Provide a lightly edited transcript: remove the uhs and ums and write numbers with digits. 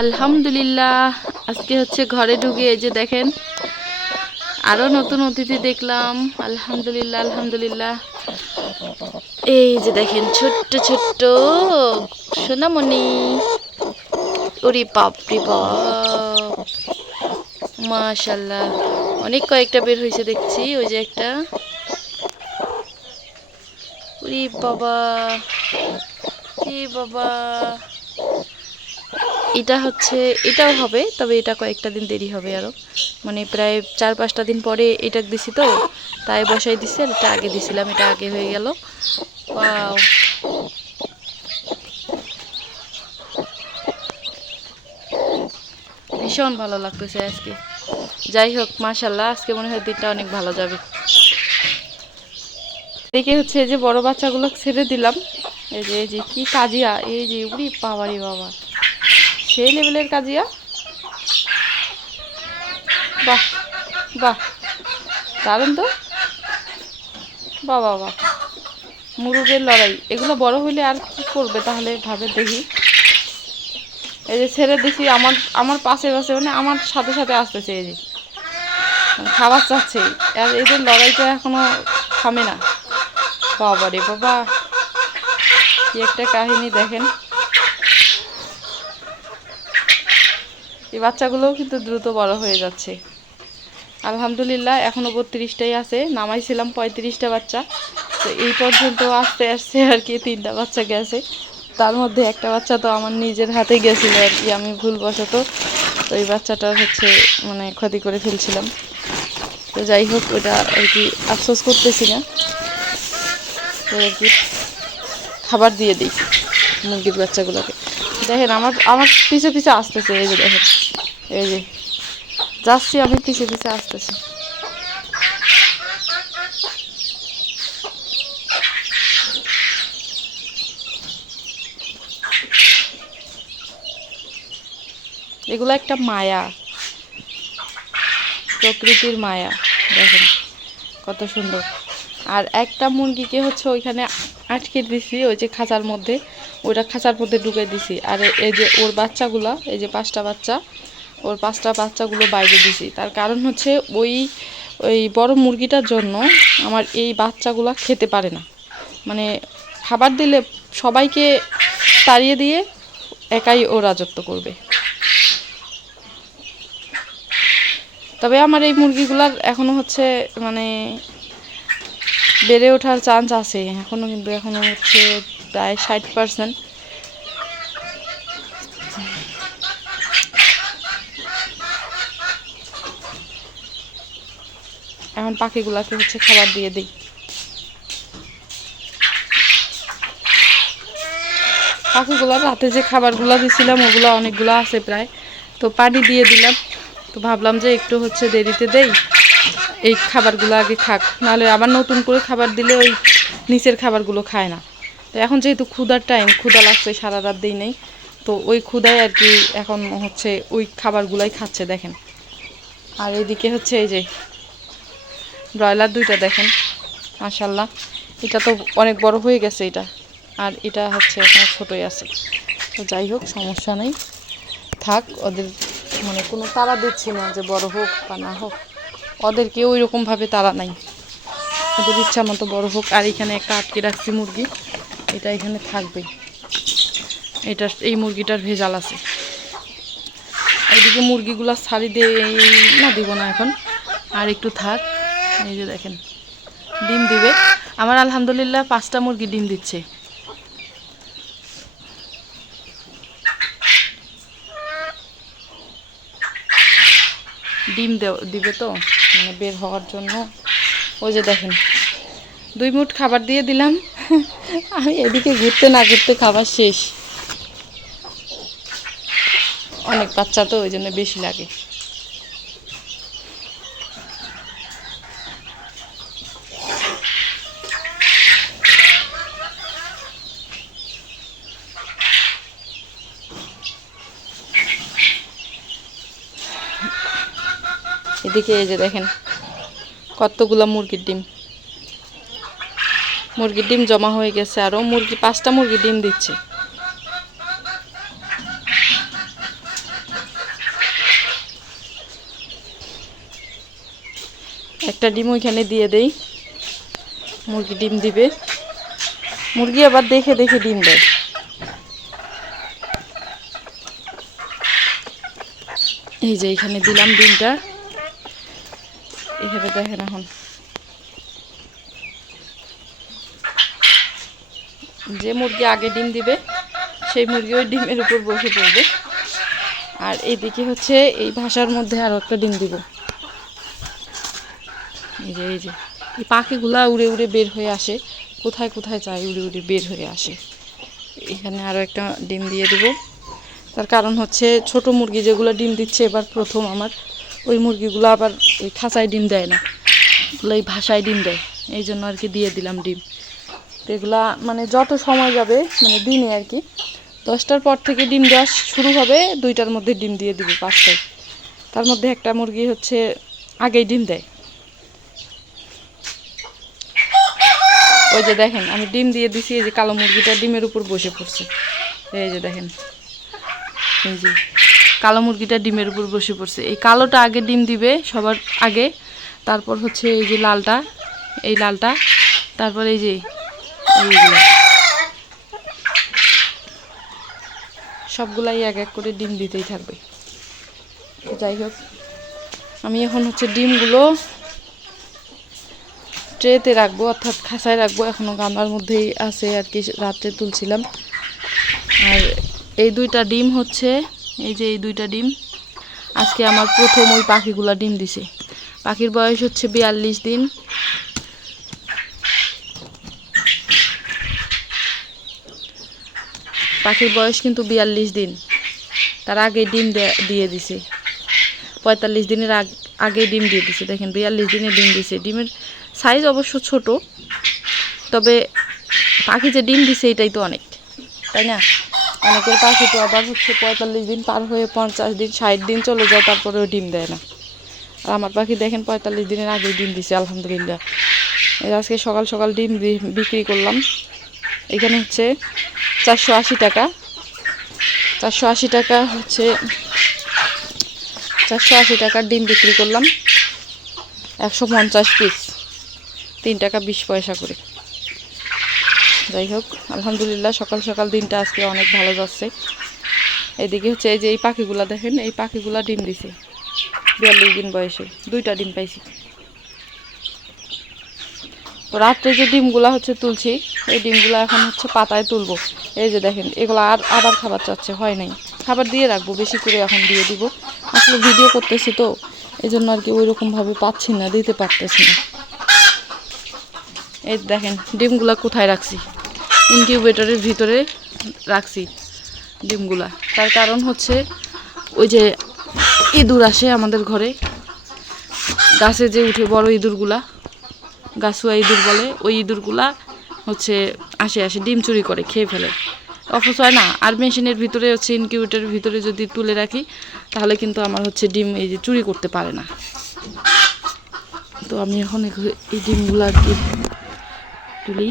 আলহামদুলিল্লাহ আজকে হচ্ছে ঘরে ঢুকে এই যে দেখেন আরো নতুন অতিথি দেখলাম। আলহামদুলিল্লাহ আলহামদুলিল্লাহ। এই যে দেখেন ছোট্ট ছোট্ট সোনামণি। ওরে বাপ রে বাপ, মাশাআল্লাহ অনেক কয়েকটা বের হয়েছে দেখছি। ওই যে একটা, ওরে বাবা এ বাবা। এটা হচ্ছে, এটাও হবে, তবে এটা কয়েকটা দিন দেরি হবে আরো, মানে প্রায় 4-5টা দিন পরে এটা দিছি তো, তাই বসাই দিছি। আর এটা আগে দিছিলাম, এটা আগে হয়ে গেল। ওয়াও, ভীষণ ভালো লাগতেছে আজকে। যাই হোক মাশাআল্লাহ, আজকে মনে হয় দিনটা অনেক ভালো যাবে। দেখে হচ্ছে এই যে বড় বাচ্চাগুলো ছেড়ে দিলাম। এই যে কি কাজিয়া, এই যে উড়ি বাবারি বাবা, সেই লেভেলের কাজিয়া। বাহ বাহ, দারুণ তো। বাহ বাহ বাহ, মুরুগের লড়াই। এগুলো বড় হইলে আর কি করবে তাহলে ভাবে দেখি। এই যে ছেড়ে দিছি, আমার আমার পাশে পাশে, মানে আমার সাথে সাথে আসতেছে, এই যে খাবার চাচ্ছে। আর এদের লড়াইটা এখনো থামে না। বাবা রে বাবা, কি একটা কাহিনী দেখেন। এই বাচ্চাগুলোও কিন্তু দ্রুত বড় হয়ে যাচ্ছে। আলহামদুলিল্লাহ এখনো 32টাই আছে, নামাইছিলাম 35টা বাচ্চা। তো এই পর্যন্ত আস্তে আস্তে আর কি 3টা বাচ্চা গেছে। তার মধ্যে একটা বাচ্চা তো আমার নিজের হাতে গেছিলো আর কি, আমি ভুলবশত তো এই বাচ্চাটার হচ্ছে মানে ক্ষতি করে ফেলছিলাম। তো যাই হোক, ওটা আর কি আফসোস করতেছি না। তো আর কি খাবার দিয়ে দিই মুরগির বাচ্চাগুলোকে। দেখেন আমার আমার পিছে পিছে আসতেছে, এই যে দেখেন, এই যে যাচ্ছি আমি, পিছে পিছে আসতেছি। এগুলো একটা মায়া, প্রকৃতির মায়া। দেখেন কত সুন্দর। আর একটা মুরগিকে হচ্ছে ওইখানে আটকে দিছি, ওই যে খাঁচার মধ্যে, ওইটা খাঁচার মধ্যে ঢুকে দিছি। আর এই যে ওর বাচ্চাগুলা, এই যে 5টা বাচ্চা, ওর 5টা বাচ্চাগুলো বাইরে দিছি। তার কারণ হচ্ছে ওই ওই বড় মুরগিটার জন্য আমার এই বাচ্চাগুলা খেতে পারে না, মানে খাবার দিলে সবাইকে তাড়িয়ে দিয়ে একাই ও রাজত্ব করবে। তবে আমার এই মুরগিগুলার এখনো হচ্ছে মানে বেড়ে ওঠার চান্স আছে এখনো, কিন্তু এখনো হচ্ছে প্রায় 60%। এখন পাখিগুলাকে হচ্ছে খাবার দিয়ে দিই। পাখিগুলার রাতে যে খাবারগুলো দিছিলাম ওগুলো অনেকগুলো আছে প্রায়, তো পানি দিয়ে দিলাম। তো ভাবলাম যে একটু হচ্ছে দেরিতে দেই, এই খাবারগুলো আগে খাক, নাহলে আবার নতুন করে খাবার দিলে ওই নিচের খাবারগুলো খায় না। তো এখন যেহেতু ক্ষুধার টাইম, ক্ষুধা লাগছে, সারা রাত দিই নেই, তো ওই ক্ষুধায় আর কি এখন হচ্ছে ওই খাবারগুলাই খাচ্ছে দেখেন। আর এইদিকে হচ্ছে এই যে ব্রয়লার 2টা দেখেন, মাশাল্লাহ। এটা তো অনেক বড় হয়ে গেছে এটা, আর এটা হচ্ছে এখন ছোটোই আছে। তো যাই হোক, সমস্যা নেই, থাক। ওদের মানে কোনো তাড়া দিচ্ছি না যে বড় হোক বা না হোক, ওদেরকে ওই রকমভাবে তাড়া নাই, ওদের ইচ্ছা মতো বড় হোক। আর এখানে একটা আটকে রাখছি মুরগি, এটা এখানে থাকবে। এই মুরগিটার ভেজাল আছে। এইদিকে মুরগিগুলো ছাড়ি দিয়ে না, দিব না এখন, আর একটু থাক। এই যে দেখেন ডিম দিবে আমার, আলহামদুলিল্লাহ 5টা মুরগি ডিম দিচ্ছে। ডিম দিবে তো, মানে বের হওয়ার জন্য। ওই যে দেখেন 2 মুঠ খাবার দিয়ে দিলাম। আমি এদিকে ঘুরতে না ঘুরতে খাবার শেষ। অনেক বাচ্চা তো ওই জন্য বেশি লাগে। এদিকে এই যে দেখেন কতগুলা মুরগির ডিম জমা হয়ে গেছে। আরও মুরগি 5টা মুরগি ডিম দিচ্ছে। একটা ডিম ওইখানে দিয়ে দেই, মুরগি ডিম দিবে। মুরগি আবার দেখে দেখে ডিম দেয়। এই যে এখানে দিলাম ডিমটা, এখানে দেখেন এখন যে মুরগি আগে ডিম দিবে সেই মুরগি ওই ডিমের উপর বসে পড়বে। আর এইদিকে হচ্ছে এই ভাষার মধ্যে আরও একটা ডিম দিব। এই যে এই পাখিগুলা উড়ে উড়ে বের হয়ে আসে, কোথায় কোথায় যায়, উড়ে উড়ে বের হয়ে আসে। এখানে আরও একটা ডিম দিয়ে দিব। তার কারণ হচ্ছে ছোট মুরগি যেগুলো ডিম দিচ্ছে এবার প্রথম আমার, ওই মুরগিগুলো আবার ওই খাঁচায় ডিম দেয় না, ওগুলো এই ভাষায় ডিম দেয়, এই জন্য আর কি দিয়ে দিলাম ডিম। তো এগুলা মানে যত সময় যাবে মানে দিনে আর কি 10টার পর থেকে ডিম দেওয়া শুরু হবে, 2টার মধ্যে ডিম দিয়ে দিব, 5টায়। তার মধ্যে একটা মুরগি হচ্ছে আগেই ডিম দেয়। ওই যে দেখেন আমি ডিম দিয়ে দিছি, এই যে কালো মুরগিটা ডিমের উপর বসে পড়ছে। এই যে দেখেন, এই যে কালো মুরগিটা ডিমের উপর বসে পড়ছে। এই কালোটা আগে ডিম দিবে সবার আগে, তারপর হচ্ছে এই যে লালটা, এই লালটা, তারপর এই যে এইগুলো সবগুলাই এক এক করে ডিম দিতেই থাকবে। যাই হোক, আমি এখন হচ্ছে ডিমগুলো ট্রেতে রাখবো, অর্থাৎ খাঁচায় রাখবো। এখনও গামলার মধ্যেই আছে আর কি, রাত্রে তুলছিলাম। আর এই 2টা ডিম হচ্ছে, এই যে এই 2টা ডিম আজকে আমার প্রথম ওই পাখিগুলা ডিম দিছে। পাখির বয়স হচ্ছে 42 দিন। পাখির বয়স কিন্তু 42 দিন, তার আগে ডিম দিয়ে দিছে। 45 দিনের আগে ডিম দিয়ে দিছে। দেখেন 42 দিনে ডিম দিছে। ডিমের সাইজ অবশ্য ছোট, তবে পাখি যে ডিম দিছে এটাই তো অনেক, তাই না? অনেকের পাখি তো আবার হচ্ছে 45 দিন পার হয়ে 50 দিন 60 দিন চলে যায়, তারপরেও ডিম দেয় না। আর আমার পাখি দেখেন 45 দিনের আগেই ডিম দিছে, আলহামদুলিল্লাহ। আজকে সকাল সকাল ডিম বিক্রি করলাম। এখানে হচ্ছে 480 টাকা, 480 টাকা হচ্ছে 480 টাকার ডিম বিক্রি করলাম, 150 পিস, 3 টাকা 20 পয়সা করে। যাই হোক, আলহামদুলিল্লাহ সকাল সকাল দিনটা আজকে অনেক ভালো যাচ্ছে। এদিকে হচ্ছে এই যে এই পাখিগুলা দেখেন, এই পাখিগুলা ডিম দিছে 42 দিন বয়সে, 2টা ডিম পাইছি। তো রাত্রে যে ডিমগুলা হচ্ছে তুলছি, এই ডিমগুলা এখন হচ্ছে পাতায় তুলবো। এই যে দেখেন, এগুলো আবার খাবার চাচ্ছে, হয় নাই, খাবার দিয়ে রাখবো, বেশি করে এখন দিয়ে দিব। আসলে ভিডিও করতেছি তো এই জন্য আর কি ওইরকমভাবে পাচ্ছি না, দিতে পারতেছি না। এই দেখেন ডিমগুলা কোথায় রাখছি, ইনকিউবেটরের ভিতরে রাখছি ডিমগুলা। তার কারণ হচ্ছে ওই যে ইঁদুর আসে আমাদের ঘরে, গাছে যে উঠে বড় ইঁদুরগুলা, গাছুয়া ইঁদুর বলে, ওই ইঁদুরগুলা হচ্ছে আসে ডিম চুরি করে খেয়ে ফেলে, অপচয় না। আর মেশিনের ভিতরে হচ্ছে ইনকিউবেটরের ভিতরে যদি তুলে রাখি তাহলে কিন্তু আমার হচ্ছে ডিম এই যে চুরি করতে পারে না। তো আমি এখন এই ডিমগুলা আর কি তুলি।